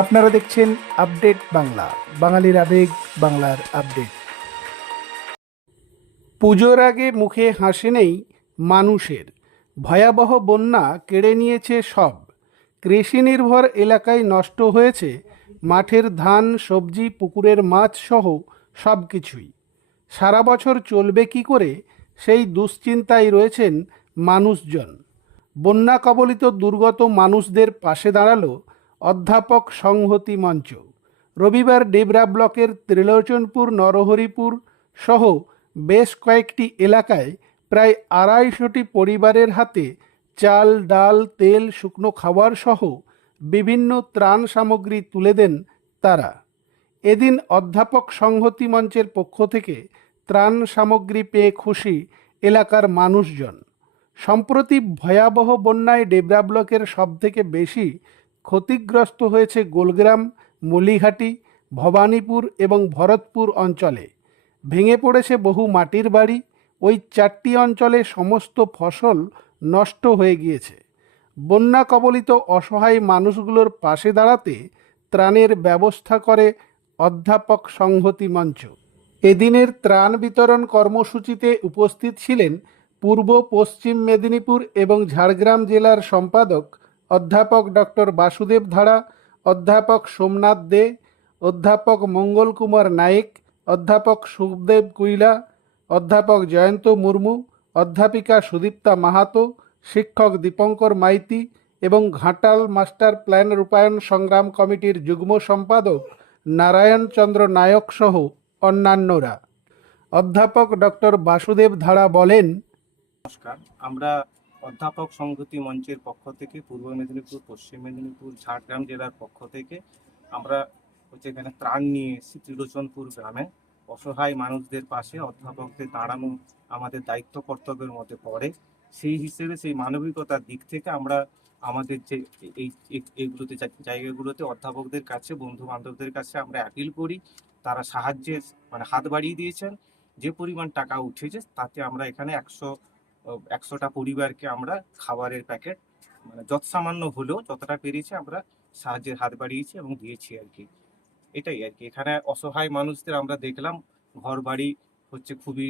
আপনারা দেখছেন আপডেট বাংলা, বাঙালির আবেগ, বাংলার আপডেট। পুজোর আগে মুখে হাসি নেই মানুষের। ভয়াবহ বন্যা কেড়ে নিয়েছে সব। কৃষি নির্ভর এলাকায় নষ্ট হয়েছে মাঠের ধান, সবজি, পুকুরের মাছ সহ সব কিছুই। সারা বছর চলবে কি করে, সেই দুশ্চিন্তায় রয়েছেন মানুষজন। বন্যা কবলিত দুর্গত মানুষদের পাশে দাঁড়ালো অধ্যাপক সংহতি মঞ্চ। রবিবার ডেবরা ব্লকের ত্রিলোচনপুর, নরহরিপুর সহ বেশ কয়েকটি এলাকায় প্রায় ২৫০টি পরিবারের হাতে চাল, ডাল, তেল, শুকনো খাবার সহ বিভিন্ন ত্রাণ সামগ্রী তুলে দেন তারা। এদিন অধ্যাপক সংহতি মঞ্চের পক্ষ থেকে ত্রাণ সামগ্রী পেয়ে খুশি এলাকার মানুষজন। সম্প্রতি ভয়াবহ বন্যায় ডেবরা ব্লকের সবথেকে বেশি ক্ষতিগ্রস্ত হয়েছে গোলগ্রাম, মলিঘাটি, ভবানীপুর এবং ভরতপুর অঞ্চলে। ভেঙে পড়েছে বহু মাটির বাড়ি। ওই 4টি অঞ্চলে সমস্ত ফসল নষ্ট হয়ে গিয়েছে। বন্যা কবলিত অসহায় মানুষগুলোর পাশে দাঁড়াতে ত্রাণের ব্যবস্থা করে অধ্যাপক সংহতি মঞ্চ। এদিনের ত্রাণ বিতরণ কর্মসূচিতে উপস্থিত ছিলেন পূর্ব পশ্চিম মেদিনীপুর এবং ঝাড়গ্রাম জেলার সম্পাদক অধ্যাপক ডক্টর বাসুদেব ধাড়া, অধ্যাপক সোমনাথ দে, অধ্যাপক মঙ্গল কুমার নায়েক, অধ্যাপক সুখদেব কুইলা, অধ্যাপক জয়ন্ত মুর্মু, অধ্যাপিকা সুদীপ্তা মাহাতো, শিক্ষক দীপঙ্কর মাইতি এবং ঘাটাল মাস্টার প্ল্যান রূপায়ণ সংগ্রাম কমিটির যুগ্ম সম্পাদক নারায়ণ চন্দ্র নায়ক সহ অন্যান্যরা। অধ্যাপক ডক্টর বাসুদেব ধাড়া বলেন, নমস্কার। আমরা অধ্যাপক সংহতি মঞ্চের পক্ষ থেকে পূর্ব মেদিনীপুর, পশ্চিম মেদিনীপুর, ঝাড়গ্রাম জেলার পক্ষ থেকে আমরা এখানে ত্রাণ নিয়ে এসেছি। ত্রিলোচনপুর গ্রামে অসহায় মানুষদের পাশে অধ্যাপকদের দাঁড়ানো আমাদের দায়িত্ব কর্তব্যের মধ্যে পড়ে। সেই হিসেবে সেই মানবিকতার দিক থেকে আমরা আমাদের যে এইগুলোতে জায়গাগুলোতে অধ্যাপকদের কাছে, বন্ধু বান্ধবদের কাছে আমরা অ্যাপিল করি। তারা সাহায্যের হাত বাড়িয়ে দিয়েছেন। যে পরিমাণ টাকা উঠেছে তাতে আমরা এখানে 100টা পরিবারকে আমরা খাবারের প্যাকেট যৎসামান্য হলেও যতটা পেরেছি আমরা সাহায্যের হাত বাড়িয়েছি এবং দিয়েছি আর কি। এটাই আর কি। এখানে অসহায় মানুষদের আমরা দেখলাম ঘর বাড়ি খুবই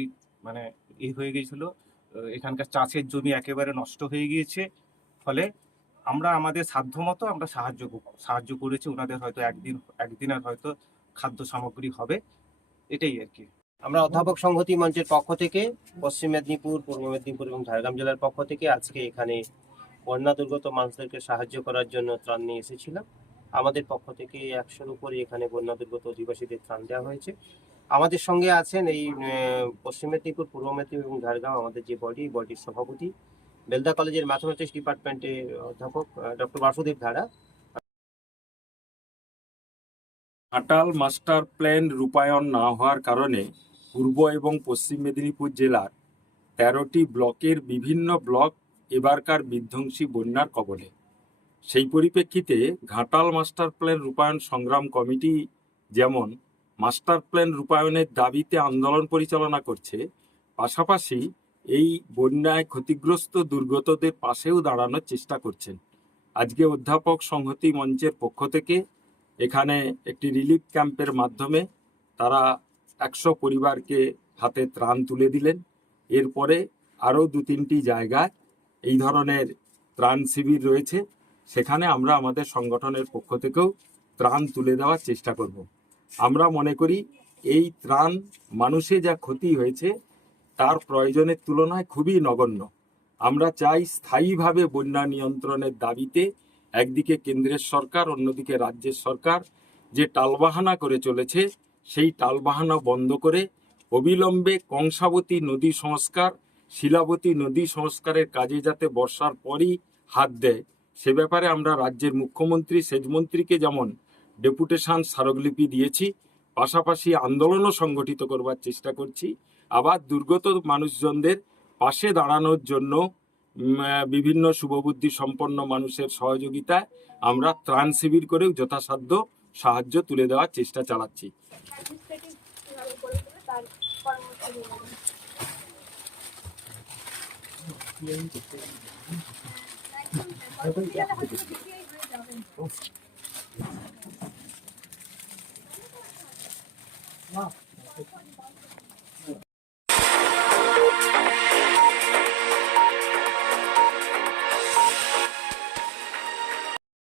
হয়ে গেছিল। এখানকার চাষের জমি একেবারে নষ্ট হয়ে গিয়েছে। ফলে আমরা আমাদের সাধ্যমতো আমরা সাহায্য করেছি। ওনাদের হয়তো একদিনের হয়তো খাদ্য সামগ্রী হবে। এটাই আর কি। আমরা অধ্যাপক সংহতি মঞ্চের পক্ষ থেকে পশ্চিম মেদিনীপুর, পূর্ব মেদিনীপুর এবং ঝাড়গ্রাম জেলার পক্ষ থেকে আজকে এখানে বন্যা দুর্গত মানুষদেরকে সাহায্য করার জন্য ত্রাণ নিয়ে এসেছিলাম। আমাদের পক্ষ থেকে 100-র উপরে এখানে বন্যা দুর্গত অধিবাসীদের ত্রাণ দেওয়া হয়েছে। আমাদের সঙ্গে আছেন এই পশ্চিম মেদিনীপুর, পূর্ব মেদিনীপুর এবং ঝাড়গ্রাম আমাদের যে বডির সভাপতি, বেলদা কলেজের ম্যাথমেটিক্স ডিপার্টমেন্টের অধ্যাপক doctor Basudeb Dhara. Ghatal master plan রূপায়ণ না হওয়ার কারণে পূর্ব এবং পশ্চিম মেদিনীপুর জেলার 13টি ব্লকের বিভিন্ন ব্লক এবারকার বিধ্বংসী বন্যার কবলে। সেই পরিপ্রেক্ষিতে ঘাটাল মাস্টার প্ল্যান রূপায়ণ সংগ্রাম কমিটি যেমন মাস্টার প্ল্যান রূপায়ণের দাবিতে আন্দোলন পরিচালনা করছে, পাশাপাশি এই বন্যায় ক্ষতিগ্রস্ত দুর্গতদের পাশেও দাঁড়ানোর চেষ্টা করছেন। আজকে অধ্যাপক সংহতি মঞ্চের পক্ষ থেকে এখানে একটি রিলিফ ক্যাম্পের মাধ্যমে তারা 100 পরিবারকে হাতে ত্রাণ তুলে দিলেন। এরপরে আরও 2-3টি জায়গায় এই ধরনের ত্রাণ শিবির রয়েছে, সেখানে আমরা আমাদের সংগঠনের পক্ষ থেকেও ত্রাণ তুলে দেওয়ার চেষ্টা করব। আমরা মনে করি এই ত্রাণ মানুষে যা ক্ষতি হয়েছে তার প্রয়োজনের তুলনায় খুবই নগণ্য। আমরা চাই স্থায়ীভাবে বন্যা নিয়ন্ত্রণের দাবিতে একদিকে কেন্দ্রের সরকার, অন্যদিকে রাজ্যের সরকার যে টালবাহানা করে চলেছে সেই টালবাহানা বন্ধ করে অবিলম্বে কংসাবতী নদী সংস্কার, শিলাবতী নদী সংস্কারের কাজে যাতে বর্ষার পরই হাত দেয়, সে ব্যাপারে আমরা রাজ্যের মুখ্যমন্ত্রী, সেচমন্ত্রীকে যেমন ডেপুটেশন স্মারকলিপি দিয়েছি, পাশাপাশি আন্দোলনও সংগঠিত করবার চেষ্টা করছি। আবার দুর্গত মানুষজনদের পাশে দাঁড়ানোর জন্য বিভিন্ন শুভবুদ্ধি সম্পন্ন মানুষের সহযোগিতায় আমরা ত্রাণ শিবির করেও যথাসাধ্য সাহায্য তুলে দেওয়ার চেষ্টা চালাচ্ছি। না